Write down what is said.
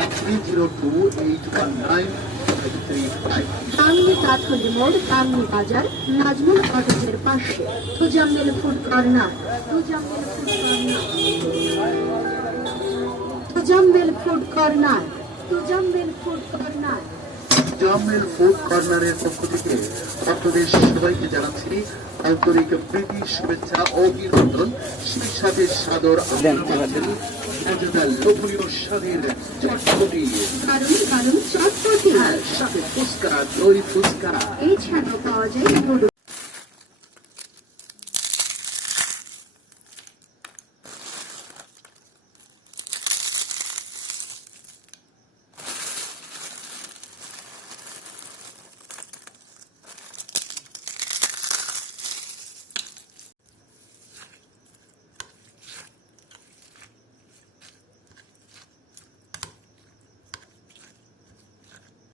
03028195355। বাংলি কাঠলি মোড়, বাংলি বাজার, নাজমুল কটেজের পাশে, Tuzammel food corner. Tuzammel food corner. Jamel food কর্নারের পক্ষ থেকে আপনাদের সবাইকে জানাচ্ছি আন্তরিক প্রীতি, শুভেচ্ছা ও অভিনন্দন। সেই সাথে সাদর আমন্ত্রণ মজাদার লোভনীয় স্বাদের চটপটি, দারুণ চটপটি। সাথে ফুচকা, দই ফুচকা। এছাড়াও পাওয়া যায়